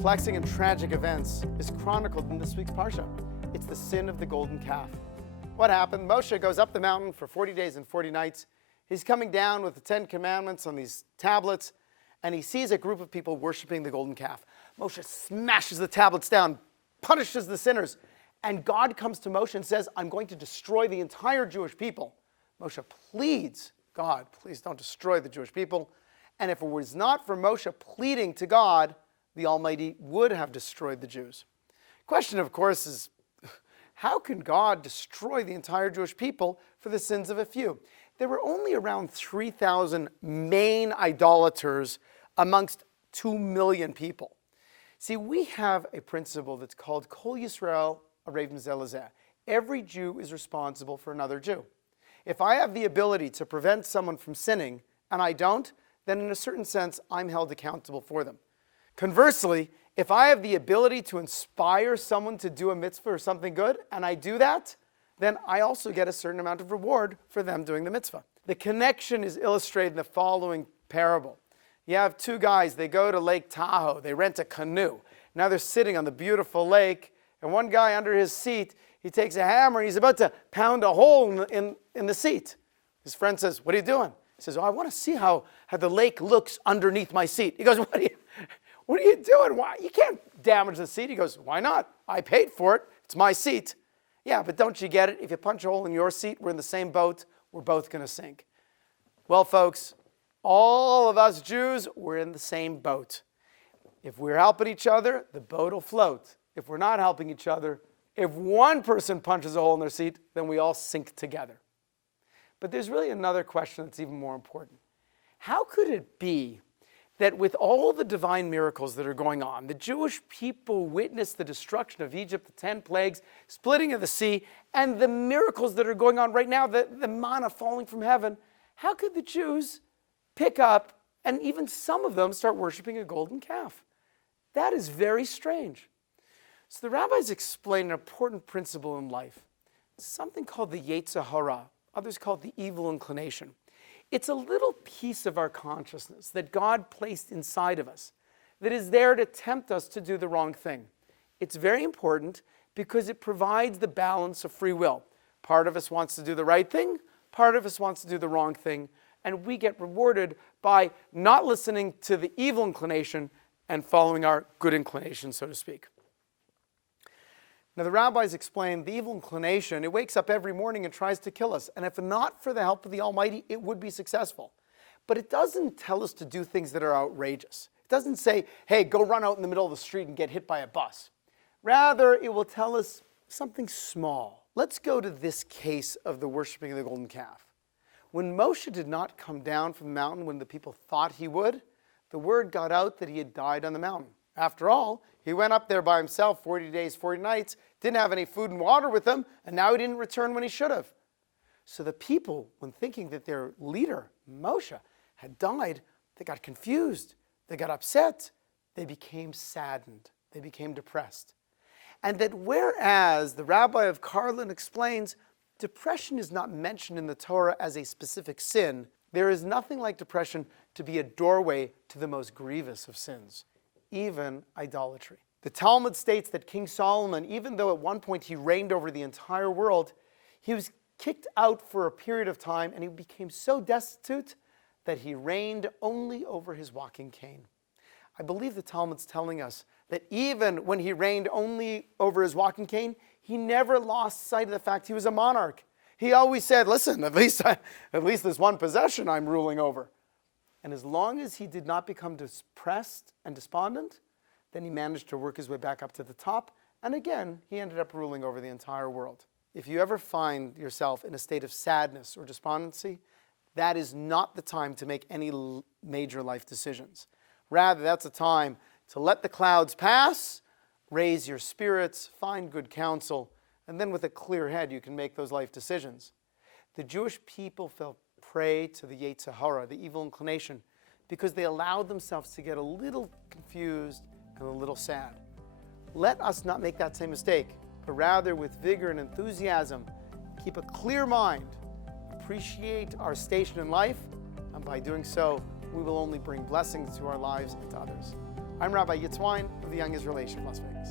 perplexing and tragic events is chronicled in this week's Parsha. It's the sin of the golden calf. What happened? Moshe goes up the mountain for 40 days and 40 nights. He's coming down with the 10 commandments on these tablets, and he sees a group of people worshiping the golden calf. Moshe smashes the tablets down, punishes the sinners, and God comes to Moshe and says, I'm going to destroy the entire Jewish people. Moshe pleads, God, please don't destroy the Jewish people. And if it was not for Moshe pleading to God, the Almighty would have destroyed the Jews. Question, of course, is how can God destroy the entire Jewish people for the sins of a few? There were only around 3,000 main idolaters amongst 2 million people. See, we have a principle that's called Kol Yisrael Arev Zelazeh. Every Jew is responsible for another Jew. If I have the ability to prevent someone from sinning and I don't, then in a certain sense, I'm held accountable for them. Conversely, if I have the ability to inspire someone to do a mitzvah or something good, and I do that, then I also get a certain amount of reward for them doing the mitzvah. The connection is illustrated in the following parable. You have two guys, they go to Lake Tahoe, they rent a canoe. Now they're sitting on the beautiful lake, and one guy under his seat, he takes a hammer, he's about to pound a hole in the seat. His friend says, what are you doing? He says, oh, I want to see how the lake looks underneath my seat. He goes, what are you doing? Why? You can't damage the seat. He goes, why not? I paid for it. It's my seat. Yeah, but don't you get it? If you punch a hole in your seat, we're in the same boat. We're both going to sink. Well, folks, all of us Jews, we're in the same boat. If we're helping each other, the boat will float. If we're not helping each other, if one person punches a hole in their seat, then we all sink together. But there's really another question that's even more important. How could it be that with all the divine miracles that are going on, the Jewish people witnessed the destruction of Egypt, the 10 plagues, splitting of the sea, and the miracles that are going on right now, the manna falling from heaven, how could the Jews pick up and even some of them start worshiping a golden calf? That is very strange. So the rabbis explain an important principle in life, something called the Yetzer Hara. Others call it the evil inclination. It's a little piece of our consciousness that God placed inside of us that is there to tempt us to do the wrong thing. It's very important because it provides the balance of free will. Part of us wants to do the right thing, part of us wants to do the wrong thing, and we get rewarded by not listening to the evil inclination and following our good inclination, so to speak. Now, the rabbis explain the evil inclination, it wakes up every morning and tries to kill us. And if not for the help of the Almighty, it would be successful. But it doesn't tell us to do things that are outrageous. It doesn't say, hey, go run out in the middle of the street and get hit by a bus. Rather, it will tell us something small. Let's go to this case of the worshiping of the golden calf. When Moshe did not come down from the mountain when the people thought he would, the word got out that he had died on the mountain. After all, he went up there by himself 40 days, 40 nights, didn't have any food and water with him, and now he didn't return when he should have. So the people, when thinking that their leader, Moshe, had died, they got confused, they got upset, they became saddened, they became depressed. And that whereas the rabbi of Karlin explains, depression is not mentioned in the Torah as a specific sin, there is nothing like depression to be a doorway to the most grievous of sins, even idolatry. The Talmud states that King Solomon, even though at one point he reigned over the entire world, he was kicked out for a period of time and he became so destitute that he reigned only over his walking cane. I believe the Talmud's telling us that even when he reigned only over his walking cane, he never lost sight of the fact he was a monarch. He always said, listen, at least there's one possession I'm ruling over. And as long as he did not become depressed and despondent, then he managed to work his way back up to the top. And again, he ended up ruling over the entire world. If you ever find yourself in a state of sadness or despondency, that is not the time to make any major life decisions. Rather, that's a time to let the clouds pass, raise your spirits, find good counsel, and then with a clear head, you can make those life decisions. The Jewish people fell prey to the Yetzer Hara, the evil inclination, because they allowed themselves to get a little confused and a little sad. Let us not make that same mistake, but rather with vigor and enthusiasm, keep a clear mind, appreciate our station in life, and by doing so, we will only bring blessings to our lives and to others. I'm Rabbi Wyne of the Young Israel Nation of Las Vegas.